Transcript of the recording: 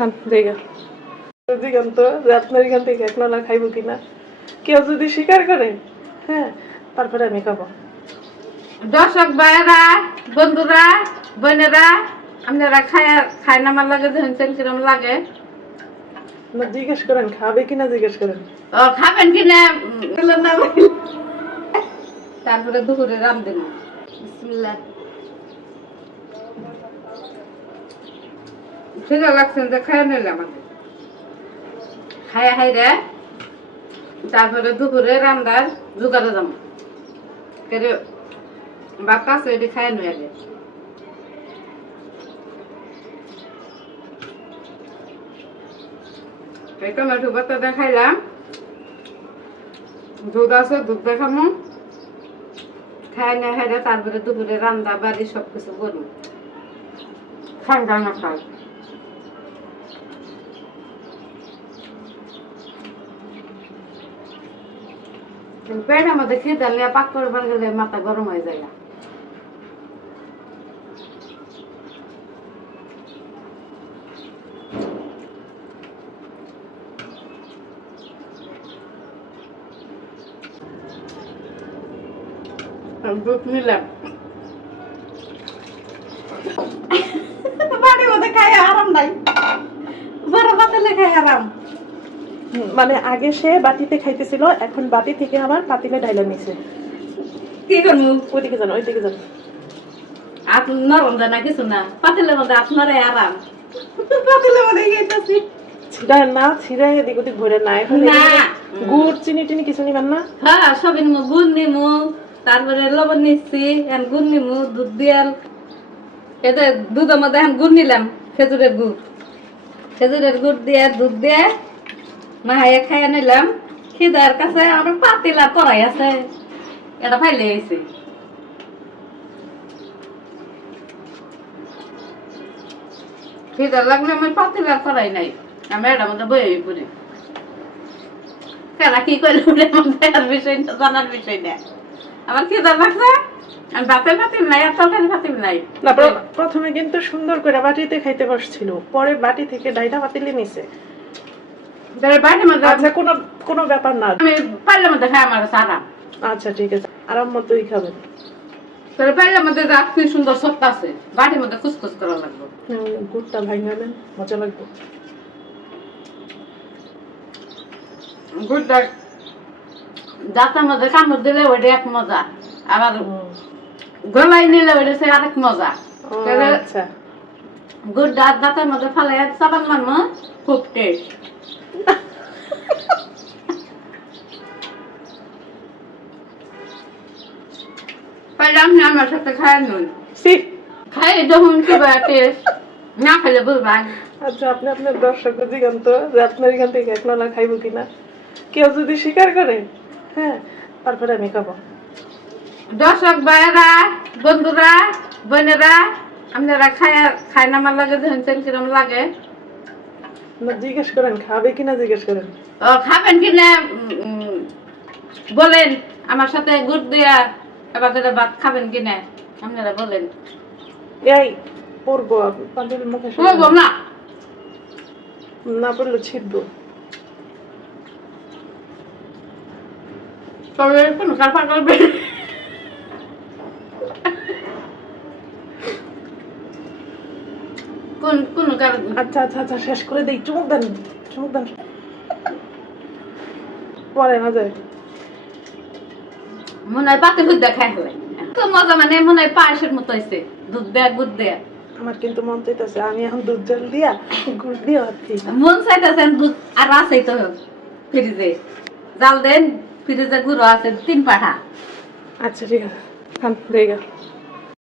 খান জায়গা জিগান তো যে আপনার এখান থেকে এক নলা খাইব কিনা, কেউ যদি স্বীকার করে হ্যাঁ তারপরে আমি খাবো। দর্শক ভাইয়েরা, বন্ধুরা, বোনেরা, আপনারা খায় নামার লাগে দেখেন কিরম লাগে। না জিজ্ঞেস করেন খাবে কিনা, জিজ্ঞেস করেন ও খাবেন কিনা। তারপরে দুপুরে রান্ধেন। বিসমিল্লাহ। ঠিক লাগছেন যে খাই নিলাম খাই হাই রে। তারপরে দুপুরে রান্দার জোগাড়ে যাবো। বাপ কাছে এটি খাই নি আগে। টমেটো পাতা দেখাইলাম, দুধ আছে দুধ দেখামো, খাই না খাই তারপরে দুপুরে রান্না বাড়ি সবকিছু করবো। খান না খাই পেটের মধ্যে খেতে পাক করবার গেলে মাথা গরম হয়ে যায়। দুধ নিলাম, বাড়ির মধ্যে খাই আরাম নাই, বড় পাতিলে খাই আরাম। মানে আগে সে বাটিতে খাইতেছিল, এখন বাটি থেকে আবার পাতিলে ঢাইলা নিছে। কি করবো? ওইদিকে যান, ওইদিকে যান। নরম দেয় না কিছু না, পাতিলের মধ্যে আপনারাই আরাম। পাতিলের মধ্যে গিয়েছি ছিড়ায় না, ছিড়ায় এদিক ওদিক ভরে না। এখন গুড় চিনি টিনি কিছু নিবেন না? হ্যাঁ সবই নিমু, গুড় নিমু, তারপরে লবণ নিচ্ছি, এখন গুড় নিমু, দুধ দিয়াল। এতে দুধের মধ্যে এখন গুড় নিলাম, খেজুরের গুড়। খেজুরের গুড় দিয়ে দুধ দিয়ে মাহাইয়া খাইয়া নিলাম। খিদার কাছে আমার পাতিলা করাই আছে, এটা ফাইলে গেছে। খিদার লাগলে আমি পাতিলা করাই নাই, আমি এটার মধ্যে বই পড়ি। কেনা কি করলে বিষয় না, জানার বিষয় না। আমার খিদার লাগছে, আমি ভাতের পাতিল নাই আর তরকারি পাতিল নাই। প্রথমে কিন্তু সুন্দর করে বাটিতে খাইতে বসছিল, পরে বাটি থেকে ডাইটা পাতিলে নিছে। আচ্ছা কোনো ব্যাপার না, আমি পাইলের মধ্যে খাই, আমার আরাম। আচ্ছা ঠিক আছে, আরাম মতোই খাবেন। পাইলের মধ্যে কি সুন্দর সত্তা আছে, বাটির মধ্যে খুসখুস করা লাগবে। গুড়টা ভাঙাবেন, মজা লাগবে। গুড়টা দাঁতের মধ্যে কামড় দিলে ওইটা এক মজা, আবার গলায় নিলে ওইটা সে আরেক মজা। আচ্ছা গুড় দাঁতের মধ্যে ফেলে চাপান মারমো, খুব টেস্ট। আপনি আমার সাথে খাই নুন খাই যখন কিবা টেস্ট না খেলে বুঝবেন। আচ্ছা আপনি আপনার দর্শক জিগান তো যে আপনার এখান থেকে এক নলা খাইব কিনা, কেউ যদি স্বীকার করে হ্যাঁ তারপরে আমি খাবো। দর্শক ভাইয়েরা, বন্ধুরা, বোনেরা, আপনারা খায় নামার লাগে দেখেন কিরম লাগে। না জিজ্ঞেস করেন খাবে কিনা, জিজ্ঞেস করেন ও খাবেন কিনা বলেন, আমার সাথে গুড় দিয়া এবার ভাত খাবেন কিনা আপনারা বলেন। এই পড়বো পানির মুখে না না পড়লে ছিটবো। তবে কোনো কারপা করবে কোন কারণ। আচ্ছা আচ্ছা আচ্ছা শেষ করে দেই, চুমুক দেন, চুমুক দেন, পরে না যায়। মনে হয় পাতে দুধ দেখাই হলে তো মজা, মানে মনে হয় পায়েসের মতো হয়েছে, দুধ দেয়া গুড় দেয়া। আমার কিন্তু মন চাইতেছে আমি এখন দুধ জল দিয়া গুড় দিয়ে ভাবছি। মন চাইতেছে দুধ আর আছে তো ফ্রিজে, জাল দেন, ফ্রিজে গুঁড়ো আছে 3 পাঠা। আচ্ছা ঠিক আছে, খান জায়গা।